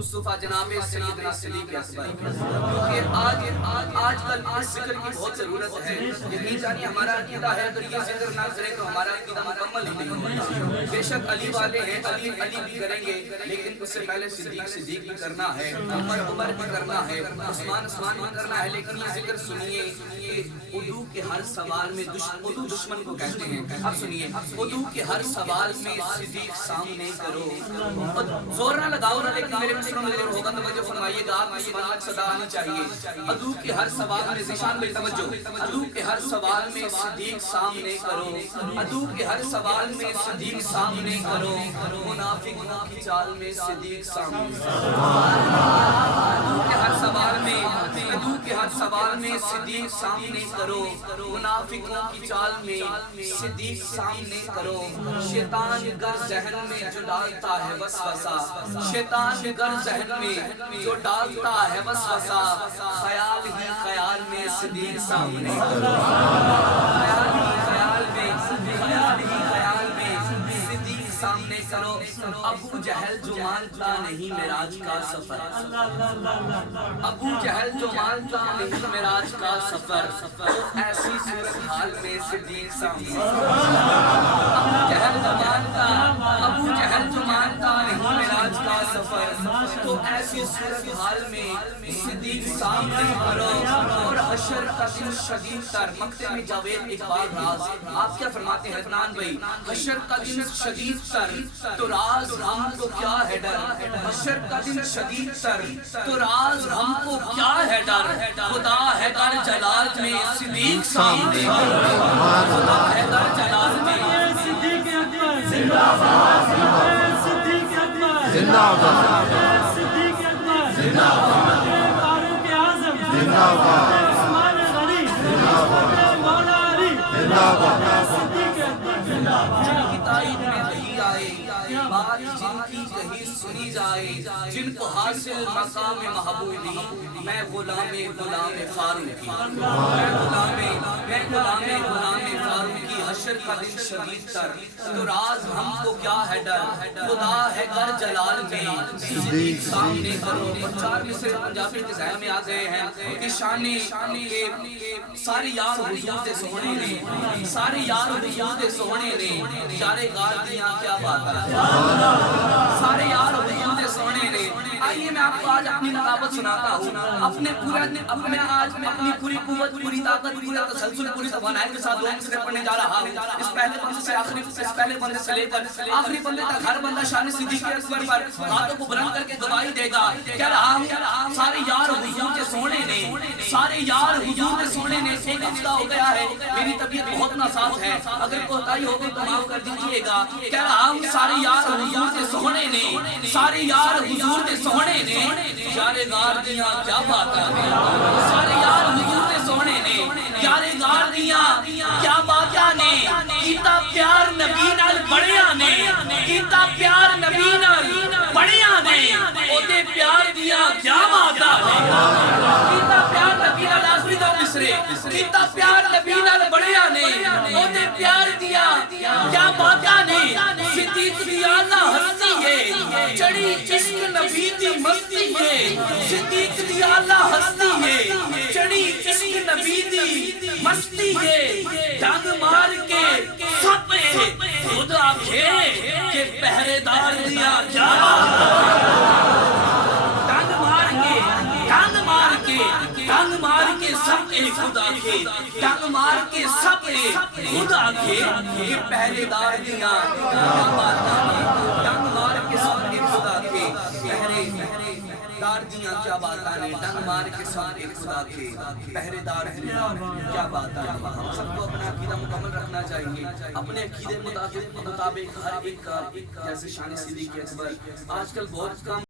مصطفیٰ جناب سیدنا صدیق اکبر، کیونکہ آج کل اس ذکر کی بہت ضرورت ہے۔ یقین جانیے ہمارا عقیدہ ہے اگر یہ ذکر نہ کریں تو ہمارا عقیدہ مکمل ہی نہیں ہوتا۔ بے شک علی والے ہیں، علی بھی کریں گے، لیکن اس سے پہلے صدیق بھی کرنا ہے، عمر بھی کرنا ہے، عثمان بھی کرنا ہے۔ لیکن یہ ذکر سنیے کہ عدو کے ہر سوال میں عدو دشمن کو کہتے ہیں۔ اب سنیے، عدو کے ہر سوال میں صدیق سامنے کرو۔ زور نہ لگاؤ نا، لیکن میرے مصروں میں ضرور ہوگا، توجہ فرمائیے گا، آپ کی بات صدا آنی چاہیے۔ عدو کے ہر سوال میں ذیشان میں توجہ، عدو کے ہر سوال میں صدیق سامنے کرو، عدو کے ہر سوال میں صدیق سامنے کرو، منافقوں کی چال میں صدیق سامنے کرو۔ عدو کے ہر سوال میں صدیق سامنے کرو، منافقوں کی چال میں صدیق سامنے کرو۔ شیطان گر ذہن میں جو ڈالتا ہے وسوسہ، شیطان گر ذہن میں جو ڈالتا ہے وسوسہ، خیال ہی خیال میں صدیق سامنے کرو، خیال ہی خیال میں صدیق سامنے کرو۔ ابو جہل جو مانتا نہیں معراج کا سفر، ابو جہل جو مانتا نہیں معراج کا سفر، تو ایسی صورتحال میں صدیق سامنے کرو۔ ابو جہل جو مانتا نہیں معراج کا سفر، تو ایسی صورتحال میں صدیق سامنے کرو۔ اور حشر کا دن شدید تر، مکتب میں جاوید اقبال راز آپ کیا فرماتے ہیں عدنان بھائی؟ حشر کا دن شدید تر تو راز ہم کو کیا ہے ڈر، حشر کا دن شدید تر تو راز ہم کو کیا ہے ڈر، خدا ہے در جلال میں صدیق سامنے کرو، خدا ہے در جلال میں صدیق اکبر زندہ باد، صدیق اکبر زندہ باد، صدیق اکبر زندہ باد، فاروق اعظم زندہ باد، عثمان غنی زندہ باد، مولا علی زندہ باد، صدیق اکبر زندہ باد۔ جن کی تائید میں وہی آئے، بات جن کی کہیں سنی جائے، جن کو حاصل مقام محبوبی، میں غلام فاروقی، میں غلام فاروقی۔ حشر کا دن شدید تر تو راز ہم کو کیا ہے ڈر، خدا ہے در جلال میں صدیق سامنے کرو۔ اور چار مصرے پنجابی کے ذہن میں آ گئے ہیں کہ شان کے سارے یار حضور دے سونے نے، سارے یار حضور دے سونے نے، یارے غار دیاں کیا بات ہے، سارے یار حضور دے سونے نے۔ آئیے میں آپ کو آج اپنی نقابت سناتا ہوں، میں آج اپنی پوری قوت، پوری طاقت، پورا تسلسل، پوری توانائی کے ساتھ دو مصرے پڑھنے جا رہا ہوں۔ اس پہلے بندے سے اس پہلے بندے سے لے کر آخری بندے تک ہر بندہ شان صدیق اکبر پر ہاتھوں کو بلند کر کے گواہی دے گا۔ کہہ رہا ہوں سارے یار حضور کے سونے نے، سارے یار حضور کے سونے نے۔ ایک ہفتہ ہو گیا ہے، میری طبیعت بہت ناساز ہے، اگر کوتاہی ہو گئی تو معاف کر دیجیے گا۔ کہہ رہا ہوں سارے یار حضور کے سونے نے، سارے یار حضور کے سونے نے، یارے غار دیاں کیا بات ہے، سارے یار حضور کے سونے نے، یارے غار دیاں کیا باتاں نے، کیتا پیار نبی نال بڑیاں نے، کیتا پیار نبی نال بڑیاں نے، اوتے پیار دیاں کیا باتاں نے، کیتا پیار نبی نال آخری دو مصرے، کیتا پیار نبی نال بڑیاں نے، اوتے پیار دیاں کیا باتاں نے۔ صدیق دی اعلیٰ ہستی ہے، چڑھی عشق نبی دی مستی ہے، صدیق دی اعلیٰ ہستی ہے، چڑھی عشق نبی دی مستی ہے۔ ڈنگ مار کے سب خود آکھے کہ پہرے دار دیا کیا بات ہے، ڈنگ مار کے سب خود آکھے، ڈنگ مار کے سب خود آکھے کہ پہرے دار دیا کیا بات ہے، ڈنگ مار کے سب خود آکھے، پہرے دار دیاں کیا باتاں نے، ڈنگ مار کے سب خدا کے پہرے دار دیاں کیا باتاں نے۔ ہم سب کو اپنا عقیدہ مکمل رکھنا چاہیے، اپنے عقیدے مطابق ہر ایک کا جیسے شان صدیق اکبر آج کل بہت کم